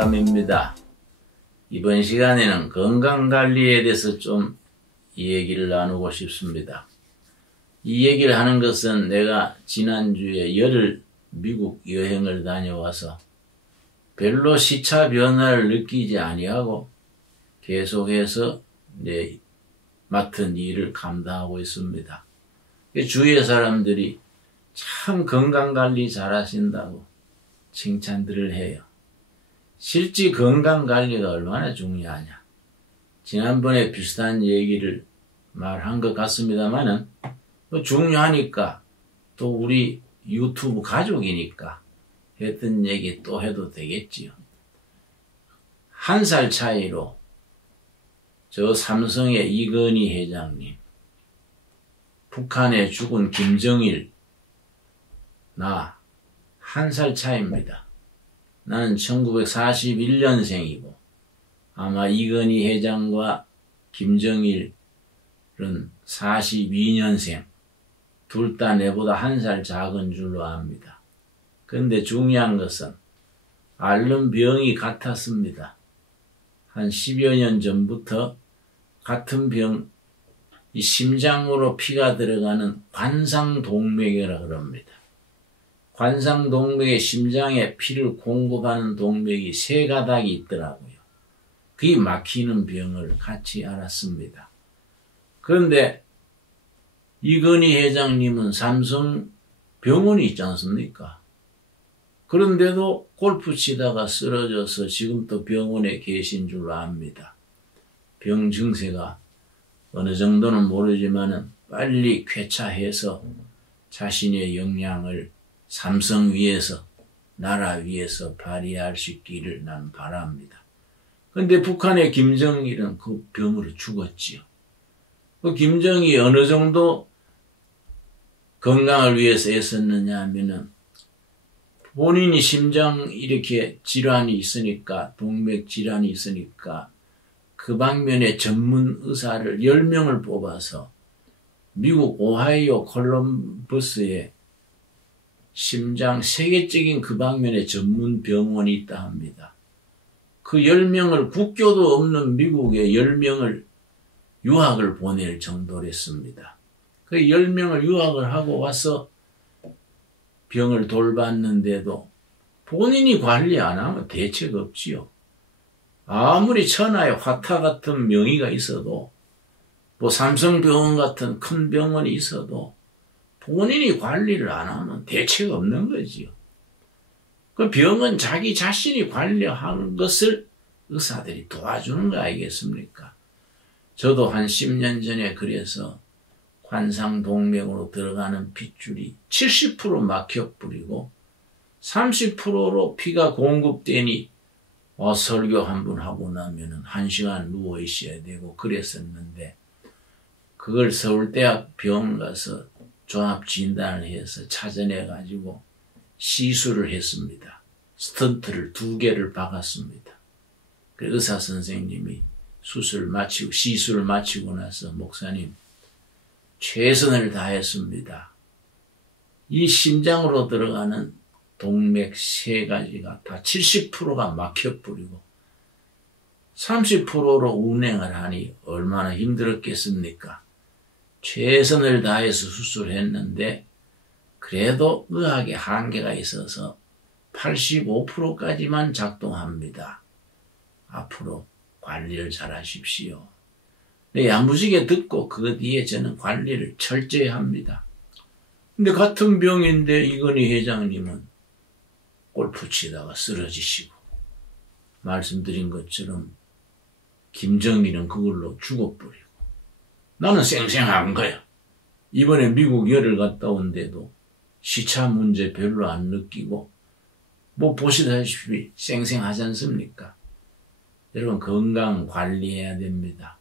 홍영감입니다. 이번 시간에는 건강관리에 대해서 좀 얘기를 나누고 싶습니다. 이 얘기를 하는 것은 내가 지난주에 열흘 미국 여행을 다녀와서 별로 시차 변화를 느끼지 아니하고 계속해서 내 맡은 일을 감당하고 있습니다. 주위의 사람들이 참 건강관리 잘하신다고 칭찬들을 해요. 실제 건강관리가 얼마나 중요하냐. 지난번에 비슷한 얘기를 말한 것 같습니다만은 뭐 중요하니까 또 우리 유튜브 가족이니까 했던 얘기 또 해도 되겠지요. 한 살 차이로 저 삼성의 이건희 회장님, 북한에 죽은 김정일, 나 한 살 차이입니다. 나는 1941년생이고 아마 이건희 회장과 김정일은 42년생 둘 다 내보다 한 살 작은 줄로 압니다. 근데 중요한 것은 앓는 병이 같았습니다. 한 10여 년 전부터 같은 병, 이 심장으로 피가 들어가는 관상동맥이라 그럽니다. 관상동맥의 심장에 피를 공급하는 동맥이 세 가닥이 있더라고요. 그게 막히는 병을 같이 알았습니다. 그런데 이건희 회장님은 삼성 병원이 있지 않습니까? 그런데도 골프 치다가 쓰러져서 지금 또 병원에 계신 줄 압니다. 병 증세가 어느 정도는 모르지만은 빨리 쾌차해서 자신의 역량을 삼성 위에서 나라 위에서 발휘할 수 있기를 난 바랍니다. 근데 북한의 김정일은 그 병으로 죽었지요. 그 김정일이 어느 정도 건강을 위해서 애썼느냐 하면은 본인이 심장 이렇게 질환이 있으니까 동맥 질환이 있으니까 그 방면에 전문 의사를 10명을 뽑아서 미국 오하이오 콜럼버스에 심장 세계적인 그 방면에 전문 병원이 있다 합니다. 그 10명을 국교도 없는 미국에 10명을 유학을 보낼 정도로 했습니다. 그 10명을 유학을 하고 와서 병을 돌봤는데도 본인이 관리 안 하면 대책 없지요. 아무리 천하에 화타 같은 명의가 있어도 뭐 삼성병원 같은 큰 병원이 있어도 본인이 관리를 안 하면 대책 없는 거지요. 그 병은 자기 자신이 관리하는 것을 의사들이 도와주는 거 아니겠습니까? 저도 한 10년 전에 그래서 관상동맥으로 들어가는 핏줄이 70% 막혀 뿌리고 30%로 피가 공급되니 어, 설교 한 번 하고 나면은 한 시간 누워 있어야 되고 그랬었는데 그걸 서울대학 병원 가서 종합 진단을 해서 찾아내 가지고 시술을 했습니다. 스턴트를 두 개를 박았습니다. 그 의사 선생님이 수술 마치고 시술을 마치고 나서 목사님 최선을 다했습니다. 이 심장으로 들어가는 동맥 세 가지가 다 70%가 막혀버리고 30%로 운행을 하니 얼마나 힘들었겠습니까? 최선을 다해서 수술했는데 그래도 의학의 한계가 있어서 85%까지만 작동합니다. 앞으로 관리를 잘 하십시오. 네, 야무지게 듣고 그 뒤에 저는 관리를 철저히 합니다. 근데 같은 병인데 이건희 회장님은 골프 치다가 쓰러지시고 말씀드린 것처럼 김정일은 그걸로 죽어버리고 나는 쌩쌩한 거야. 이번에 미국 열을 갔다 온데도 시차 문제 별로 안 느끼고 뭐 보시다시피 쌩쌩하지 않습니까? 여러분 건강 관리해야 됩니다.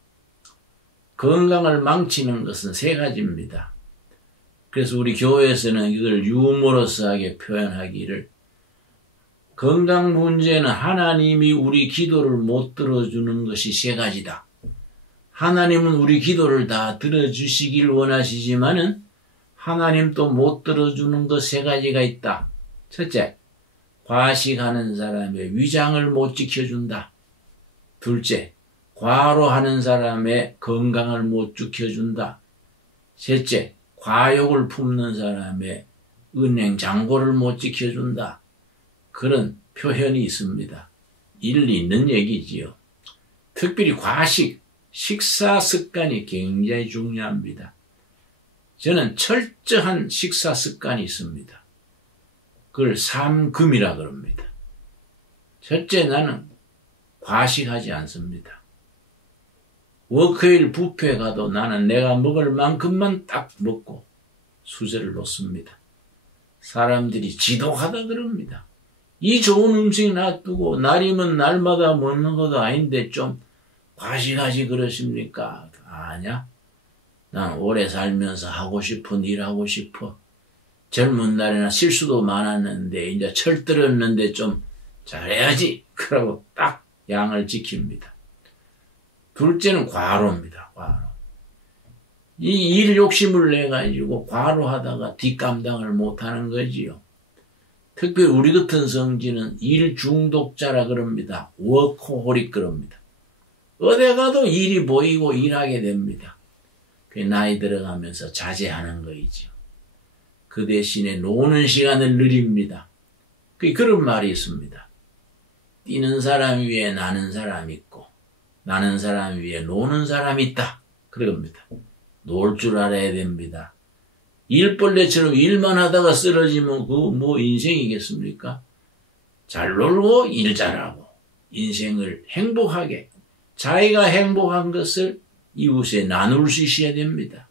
건강을 망치는 것은 세 가지입니다. 그래서 우리 교회에서는 이걸 유머러스하게 표현하기를 건강 문제는 하나님이 우리 기도를 못 들어주는 것이 세 가지다. 하나님은 우리 기도를 다 들어주시길 원하시지만은 하나님 또못 들어주는 것 세 가지가 있다. 첫째, 과식하는 사람의 위장을 못 지켜준다. 둘째, 과로하는 사람의 건강을 못 지켜준다. 셋째, 과욕을 품는 사람의 은행 잔고를 못 지켜준다. 그런 표현이 있습니다. 일리 있는 얘기지요. 특별히 과식, 식사 습관이 굉장히 중요합니다. 저는 철저한 식사 습관이 있습니다. 그걸 삼금이라 그럽니다. 첫째 나는 과식하지 않습니다. 워크힐 뷔페 가도 나는 내가 먹을 만큼만 딱 먹고 수저를 놓습니다. 사람들이 지독하다 그럽니다. 이 좋은 음식 놔두고 날이면 날마다 먹는 것도 아닌데 좀 과식하지 그러십니까? 아냐? 난 오래 살면서 하고 싶은 일 하고 싶어. 젊은 날에나 실수도 많았는데 이제 철들었는데 좀 잘해야지. 그러고 딱 양을 지킵니다. 둘째는 과로입니다. 과로. 이 일 욕심을 내 가지고 과로하다가 뒷감당을 못하는 거지요. 특별히 우리 같은 성지는 일 중독자라 그럽니다. 워커홀릭 그럽니다. 어디 가도 일이 보이고 일하게 됩니다. 그 나이 들어가면서 자제하는 거이죠. 그 대신에 노는 시간을 늘립니다. 그 그런 말이 있습니다. 뛰는 사람 위에 나는 사람 있고 나는 사람 위에 노는 사람이 있다. 그럽니다. 놀 줄 알아야 됩니다. 일벌레처럼 일만 하다가 쓰러지면 그 뭐 인생이겠습니까? 잘 놀고 일 잘하고 인생을 행복하게 자기가 행복한 것을 이웃에 나눌 수 있어야 됩니다.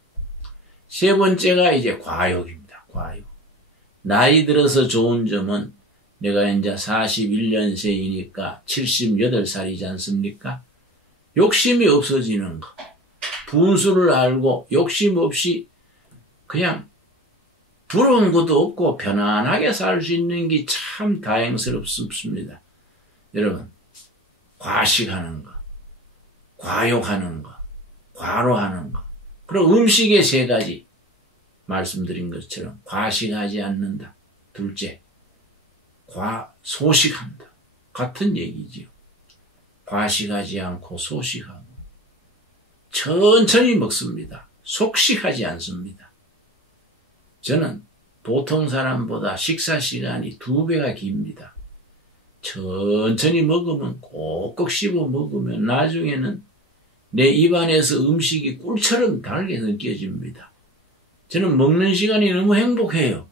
세 번째가 이제 과욕입니다. 과욕. 나이 들어서 좋은 점은 내가 이제 41년생이니까 78살이지 않습니까? 욕심이 없어지는 거. 분수를 알고 욕심 없이 그냥 부러운 것도 없고 편안하게 살 수 있는 게 참 다행스럽습니다. 여러분, 과식하는 거, 과욕하는 거, 과로하는 거, 그리고 음식의 세 가지 말씀드린 것처럼 과식하지 않는다. 둘째, 과 소식한다. 같은 얘기지요. 과식하지 않고 소식하고 천천히 먹습니다. 속식하지 않습니다. 저는 보통 사람보다 식사 시간이 두 배가 깁니다. 천천히 먹으면 꼭꼭 씹어 먹으면 나중에는 내 입안에서 음식이 꿀처럼 달게 느껴집니다. 저는 먹는 시간이 너무 행복해요.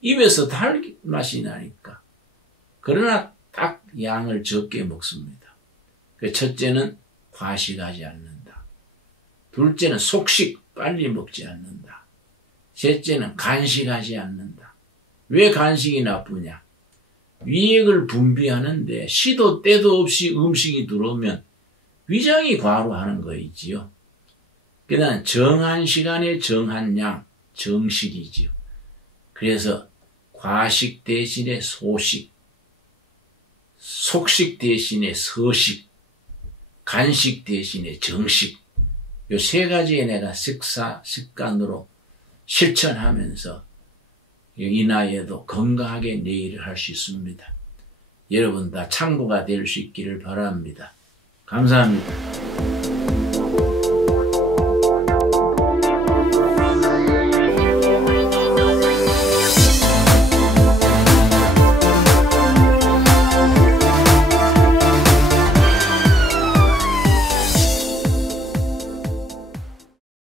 입에서 달 맛이 나니까. 그러나 딱 양을 적게 먹습니다. 그 첫째는 과식하지 않는다. 둘째는 속식 빨리 먹지 않는다. 셋째는 간식하지 않는다. 왜 간식이 나쁘냐? 위액을 분비하는데 시도 때도 없이 음식이 들어오면 위장이 과로하는 거이지요. 그 다음 정한 시간에 정한 양, 정식이지요. 그래서 과식 대신에 소식, 속식 대신에 서식, 간식 대신에 정식, 요 세 가지의 내가 식사 습관으로 실천하면서 이 나이에도 건강하게 내 일을 할 수 있습니다. 여러분 다 참고가 될 수 있기를 바랍니다. 감사합니다.